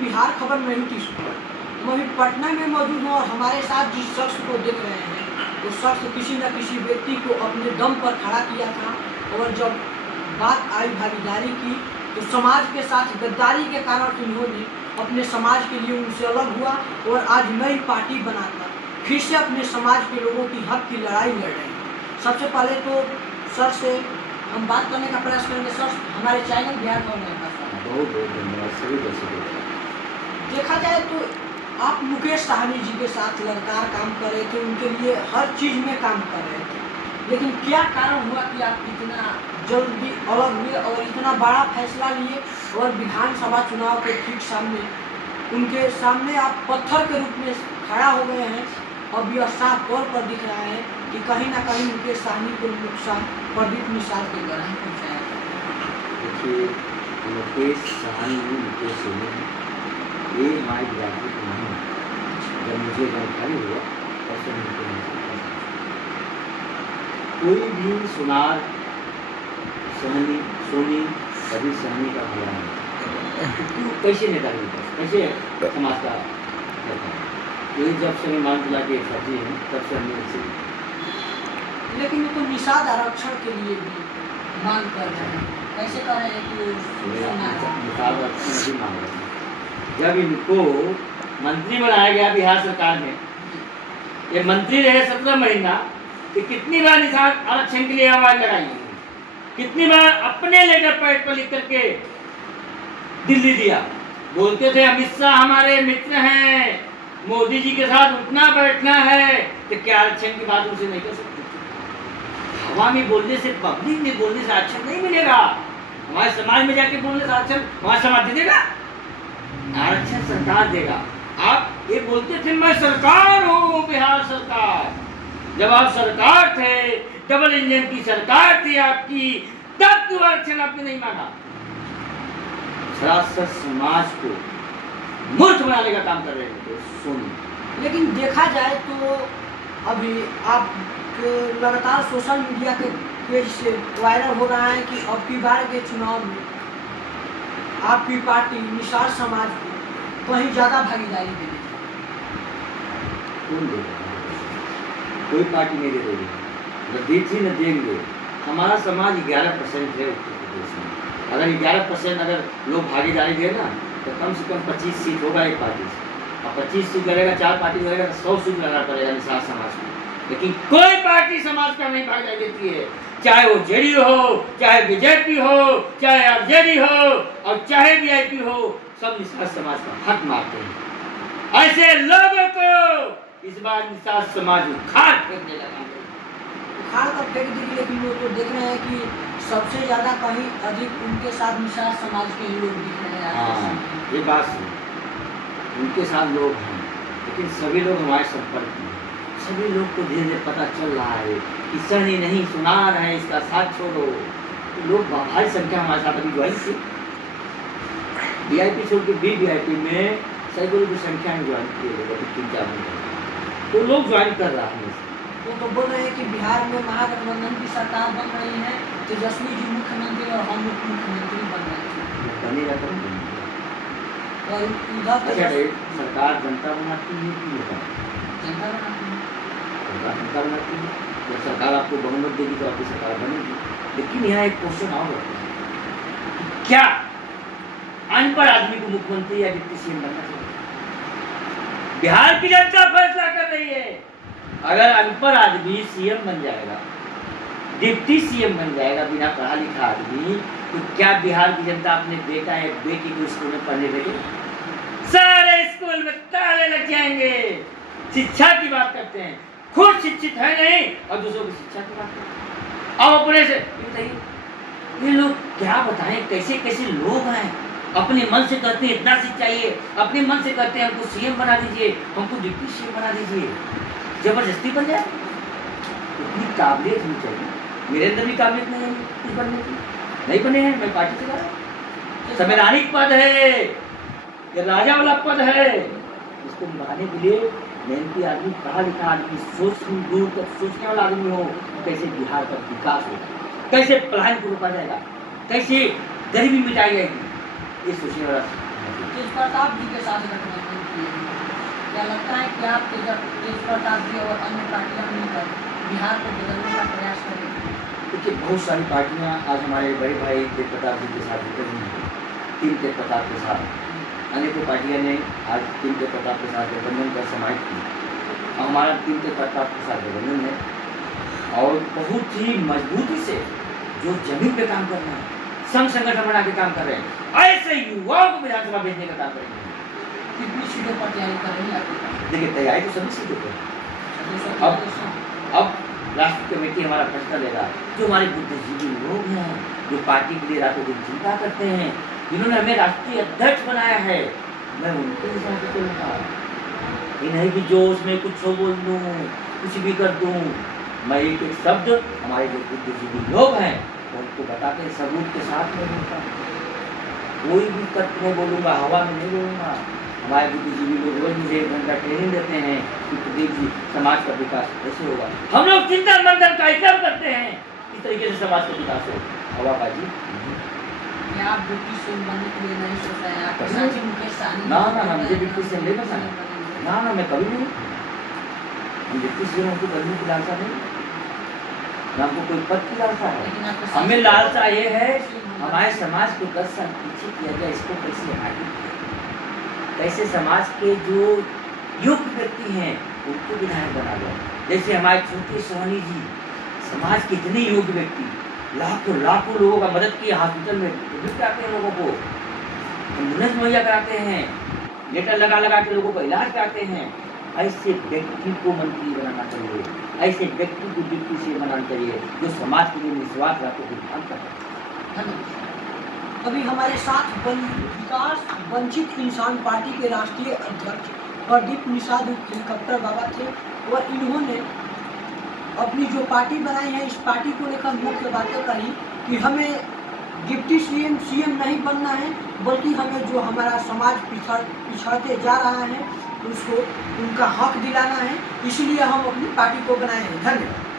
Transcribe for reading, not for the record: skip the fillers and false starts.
बिहार खबर नहीं थी। हम अभी पटना में मौजूद हूँ और हमारे साथ जिस शख्स को देख रहे हैं वो शख्स किसी न किसी व्यक्ति को अपने दम पर खड़ा किया था, और जब बात आई भागीदारी की तो समाज के साथ गद्दारी के कारण इन्होंने अपने समाज के लिए उनसे अलग हुआ और आज नई पार्टी बनाकर फिर से अपने समाज के लोगों की हक की लड़ाई लड़ रहे हैं। सबसे पहले तो सर से हम बात करने का प्रयास करेंगे। सर, हमारे चैनल बिहार खबर में बहुत बहुत धन्यवाद सभी दर्शकों का। देखा जाए तो आप मुकेश सहनी जी के साथ लगातार काम कर रहे थे, उनके लिए हर चीज़ में काम कर रहे थे, लेकिन क्या कारण हुआ कि आप इतना जल्दी अलग हुए और इतना बड़ा फैसला लिए और विधानसभा चुनाव के ठीक सामने उनके सामने आप पत्थर के रूप में खड़ा हो गए हैं। अब यह साफ तौर पर दिख रहा है कि कहीं ना कहीं मुकेश सहनी को नुकसान प्रदीप निषाद के द्वारा ही पहुँचाया था। देखिए, मुकेश सहनी मुकेश सहनी ये हमारी बिरादरी को नहीं है। जब मुझे जानकारी हुआ तब से कोई भी सुनार सहनी सोनी कभी सहनी का भला नहीं, क्यों कैसे नेता नहीं, कैसे समाज का करता है। ये जब से मैं मान चला के फर्जी हूँ तब से हमने इसे, लेकिन वो तो निषाद आरक्षण के लिए भी मांग कर रहे हैं। कैसे कर रहे हैं कि निषाद आरक्षण भी मांग रहे हैं। जब इनको मंत्री बनाया गया बिहार सरकार में, ये मंत्री रहे 17 महीना, कि कितनी बार निषाद आरक्षण के लिए आवाज लगाई, कितनी बार अपने लेटर पैड पर लिख करके दिल्ली दिया। बोलते थे अमित शाह हमारे मित्र हैं, मोदी जी के साथ उठना बैठना है, तो क्या आरक्षण की बात उनसे नहीं कर सकते? हवा में बोलने से, पब्लिक में बोलने से आरक्षण नहीं मिलेगा। हमारे समाज में जाके बोलने से आरक्षण हमारा समाज देगा? आरक्षण सरकार देगा। आप ये बोलते थे मैं सरकार हूँ, बिहार सरकार। जब आप सरकार थे, डबल इंजन की सरकार थी आपकी, तब क्यों आरक्षण आपने नहीं मांगा? सरासर समाज को मूर्ख बनाने का काम कर रहे हैं सोनी। लेकिन देखा जाए तो अभी आप लगातार सोशल मीडिया के पेज से वायरल हो रहा है कि अब की बार के चुनाव में आपकी पार्टी निषाद समाज को कहीं ज़्यादा भागीदारी देगी। कौन देगा? कोई पार्टी नहीं दे रही, न देती न देंगे। हमारा समाज 11% है उत्तर प्रदेश में। अगर 11% अगर लोग भागीदारी दे ना तो कम से कम 25 सीट होगा एक पार्टी से, और 25 सीट लड़ेगा, 4 पार्टी लड़ेगा तो 100 सीट लड़ना पड़ेगा निषाद समाज को। लेकिन कोई पार्टी समाज का नहीं भागीदारी देती है, चाहे वो जेडीयू हो, चाहे बीजेपी हो, चाहे आरजेडी हो और चाहे वीआईपी हो, सब निषाद समाज का हक मारते हैं। ऐसे लोगों को इस बार निषाद समाज उखाड़ फेंकने लगा। उखाड़ कर फेंक दीजिए, लेकिन वो तो देख रहे हैं कि सबसे ज़्यादा कहीं अधिक उनके साथ निषाद समाज के ही लोग दिख रहे हैं। हाँ, ये बात सुन, उनके साथ लोग हैं, लेकिन सभी लोग हमारे संपर्क में, सभी लोग को धीरे धीरे पता चल रहा है कि सहनी नहीं सुनार है, इसका साथ छोड़ो। तो लोग भारी संख्या हमारे साथ अभी ज्वाइन किए, वीआईपी छोड़ के वीवीआईपी में सैकड़ों की संख्या में ज्वाइन किए लोग, अभी 3-4 महीने तो लोग ज्वाइन कर रहा है। वो तो बोल रहे हैं कि बिहार में महागठबंधन की सरकार बन रही है, तेजस्वी जी मुख्यमंत्री और हम उप मुख्यमंत्री बन रहे हैं। बनेगा तो और इधर सरकार जनता बनाती है कि नेता? जनता बनाती है। जनता बनाती है। जब सरकार आपको बहुमत देगी तो आपकी सरकार बनेगी। लेकिन यहाँ एक क्वेश्चन और होता है, क्या अनपढ़ आदमी को मुख्यमंत्री या डिप्टी सीएम बनना चाहिए? बिहार की जनता फैसला कर रही है। अगर अनपढ़ आदमी सीएम बन जाएगा, डिप्टी सीएम बन जाएगा, बिना पढ़ा लिखा आदमी, तो क्या बिहार की जनता अपने बेटा या बेटी को स्कूल में पढ़ने लगे? सारे स्कूल में ताले लग जाएंगे। शिक्षा की बात करते हैं, खुद शिक्षित है नहीं और दूसरों की शिक्षा की बात करते हैं। अब अपने से बताइए, ये लोग क्या बताएं, कैसे कैसे लोग हैं। अपने मन से कहते हैं इतना सीट चाहिए, अपने मन से कहते हैं हमको सीएम बना दीजिए, हमको डिप्टी सीएम बना दीजिए, जबरदस्ती बन जाए। इतनी काबिलियत होनी चाहिए। मेरे अंदर भी काबिलियत नहीं है कुछ बनने की, नहीं बने हैं, मैं पार्टी चला रहा हूँ। संवैधानिक पद है, ये राजा वाला पद है, इसको निभाने के लिए मेहनती आदमी, पढ़ा लिखा आदमी, सोच दूर तक सोचने वाला आदमी हो, कैसे बिहार का विकास होगा, कैसे पलायन को रोका जाएगा, कैसे गरीबी मिटाई जाएगी, ये सोचने वाला तेज प्रताप जी के साथ गठबंधन किए हैं। क्या लगता है कि आप तेज प्रताप जी और अन्य पार्टियां मिलकर बिहार को बदलने का प्रयास करेंगे? देखिए, बहुत सारी पार्टियां आज हमारे बड़े भाई तेज प्रताप जी के साथ जुड़ रही हैं, टीम तेज प्रताप के साथ। अनेकों पार्टियां ने आज टीम तेज प्रताप के साथ गठबंधन कर समाप्त की। अब हमारा टीम तेज प्रताप के साथ गठबंधन है और बहुत ही मजबूती से जो जमीन पे काम कर रहे हैं, संघ संगठन बना के काम कर रहे हैं, ऐसे युवाओं को विधानसभा भेजने का काम करेंगे। कितनी सीटों पर तैयारी कर रही है आपकी पार्टी? देखिए, तैयारी तो सभी सीटों पर। अब राष्ट्रीय कमेटी हमारा फैसला लेगा। जो हमारे बुद्धिजीवी लोग हैं, जो पार्टी के लिए रातों दिन चिंता करते हैं, जिन्होंने हमें राष्ट्रीय अध्यक्ष बनाया है, मैं उनके हिसाब से चलूँगा। ये नहीं कि जोश में कुछ बोल दूँ, कुछ भी कर दूँ। मैं एक एक शब्द हमारे जो बुद्धिजीवी लोग हैं उनको बता के सबूत के साथ में बोलता हूँ। कोई भी तत्व नहीं बोलूँगा, हवा में नहीं बोलूँगा। हमारे बुद्धिजीवी लोग रोज मुझे 1 घंटा ट्रेनिंग देते हैं कि प्रदीप जी समाज का विकास कैसे होगा। हम लोग चिंतन मंथन कार्यक्रम करते हैं किस तरीके से समाज का विकास हो। हवा बाजी क्या आप डिप्टी सीएम बनने के लिए नहीं सोच रहे हैं? आपके साथी मुकेश सहनी ना मुझे डिप्टी सीएम नहीं बनना है। ना मैं कभी नहीं। हम डिप्टी सीएम हमको बनने की लालसा नहीं, ना हमको कोई पद की लालसा है। हमें लालसा ये है हमारे समाज को 10 साल पीछे किया गया, इसको कैसे आगे किया, कैसे समाज के जो योग्य व्यक्ति हैं उनको विधायक बना दो। जैसे हमारे छोटे सोहनी जी, समाज के इतने योग्य व्यक्ति, लाखों लोगों का मदद किए, हॉस्पिटल में एडमिट कराते हैं, लोगों को एम्बुलेंस मुहैया कराते हैं, लेटर लगा के लोगों को इलाज कराते हैं। ऐसे व्यक्ति को मंत्री बनाना चाहिए, ऐसे व्यक्ति को डिप्टी सीएम बनाना चाहिए जो समाज के लिए निस्वार्थ रातों को काम करता है। अभी हमारे साथ विकास वंचित इंसान पार्टी के राष्ट्रीय अध्यक्ष प्रदीप निषाद हेलीकॉप्टर बाबा थे और इन्होंने अपनी जो पार्टी बनाई है, इस पार्टी को लेकर मुख्य बातें कही कि हमें डिप्टी सीएम नहीं बनना है, बल्कि हमें जो हमारा समाज पिछड़ते जा रहा है उसको उनका हक दिलाना है। इसलिए हम अपनी पार्टी को बनाए हैं। धन्यवाद।